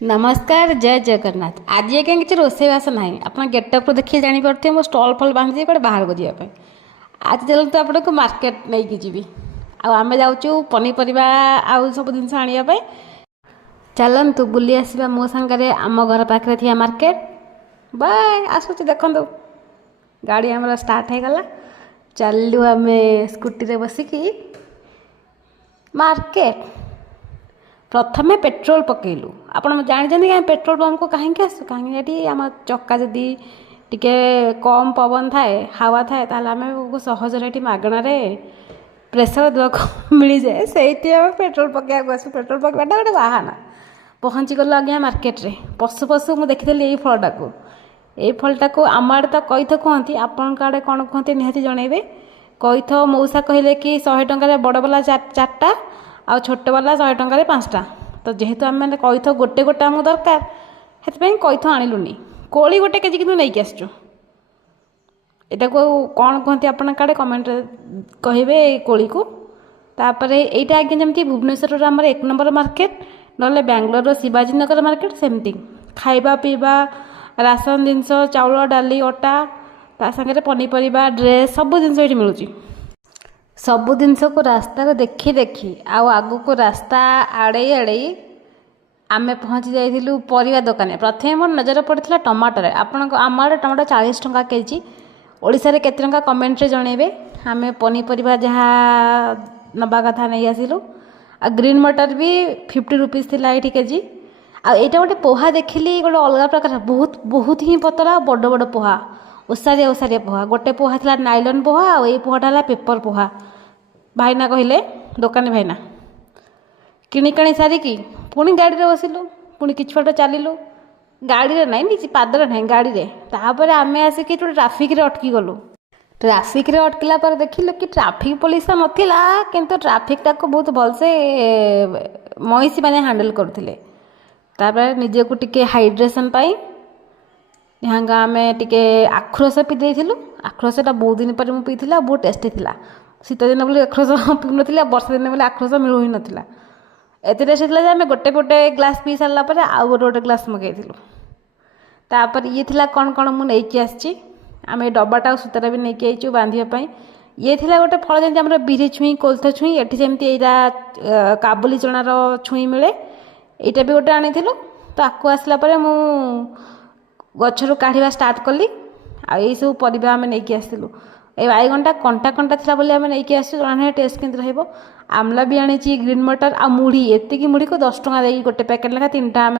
नमस्कार जय जगन्नाथ। आज ये कहीं किसी रोषेईवास ना आप गेटअप देखिए जापे मो स्टल फल बांधि कड़े बाहर को जावाई। आज चलते आपको मार्केट नहीं कि जी आम जाऊँ पनीपरिया आउ सब जिन आने चलतु बुली आसवा मो सांगे आम घर पाखे थी मार्केट बाय आसूँ देखु गाड़ी आम स्टार्ट हो गला। चलू आम स्कूटी बसिकी मार्केट प्रथमे पेट्रोल पकेलु आप जानते कि पेट्रोल पंप को कहीं आसु कहीं आम चक्का जदि टिके कम पवन थाए हावा थाए आम सहजरे मगणारे प्रेसर देवाक मिल जाए से पेट्रोल पकड़ा आसु। पेट्रोल पकड़ा गोटे बाहाना पहुँची गलु आज्ञा मार्केट रे पशु पशु मुझे देखी यही फलटा को यही फलटा को आम आड़े तो कईथ कहती आपण आड़े कौन कहते निहाती जनइबे। कईथ मौसा कहले कि 100 टंकार बड़ वाला चार्टा आ छोट वाला 100 टंकार 5टा। तो जेहेतु आम मैंने कईथ गोटे गोटे आमको दरकार से कईथ आणिलुनी कोली गोटे केजी कि नहीं आसचु। यहाँ को कौन कहते आपण आड़े कमेंट कहे कोली को। तापर यहाँ आज्ञा जमी भुवनेश्वर आम 1 नंबर मार्केट ना बेंगलोर शिवाजी नगर मार्केट सेमती खाइबा पीवा राशन जिनस चाउल डाली अटा ता सागे पनीपरिया ड्रेस सब जिन मिलूँ। सबु जिनस को रास्ता को देखी देखी आगु को रास्ता आड़े आड़े आमे पहुँची जाइलु परिवा दुकान। प्रथम मोर नजर पड़ा टमाटर आपण आम आड़े टमाटर 40 टंका केजी ओडिशा रे केते टंका कमेंट रे जनइबे। आमे पनीपरिया जहाँ नबा कथा नहीं आसिलु। आ ग्रीन मटर भी 50 रुपीज थिला एठी केजी। आ एटा गोटे पोहा देखिली गोटे अलग प्रकार बहुत बहुत ही पतला बड़ बड़ पोहा ओसारिया ओसारिया पोहा। गोटे पोहा थिला नाइलन पोहा आ ये पोहाटा हला पेपर पोहा। भाईना कहले दुकानी भाईना किणिकाणी सारिकी पुणी गाड़ी रे बसिलु पुणी किछ बाट चलिलु गाड़ी रे नहीं नीचे पादरे नहीं गाड़ी रे। तापर आमे आसिकी ट्राफिक रे अटकी गलु। ट्राफिक रे अटकिला पर देखिलु कि ट्राफिक पुलिस नथिला किंतु ट्राफिक टाको बहुत भलसे महिषी माने हैंडल करथिले। तापर निजे को टिके हाइड्रेशन पाई यहाँ आम टे आखुरस पी देलु। आखुरसटा बहुत दिन पर मुझे पीला बहुत टेस्टी थिला। शीत दिन बोले आखुरस पी ना वर्षा दिन बोले आखुरस मिलू ही नाला एत टेस्ट था आम गोटे गोटे ग्लास पी सारापर आउ गोटे गोटे ग्लास मगेलु। तापर ये थिला कौन कौन मुझे आसी आम ये डब्बाटा सूतारा भी नहीं आईचु बांधापी। ये थिला गोटे फल जमी आम बिरी छुई कोल्थ छुई एटी जमी यहाँ काबुली चणार छुई मिले यहाँ भी गोटे आनी। तो आपको आसला मु गचर काढ़ा स्टार्ट कली आई सब परिवा आम नहीं आसलु। ए बैगनटा कंटा कंटा था बोली आम नहीं आसू जना टेस्ट केमती रहा। आमला भी आनी ग्रीन मटर आ मुढ़ी एतिकी मुढ़ी को 10 टंका दे गोटे पैकेट लेखा 3टा आम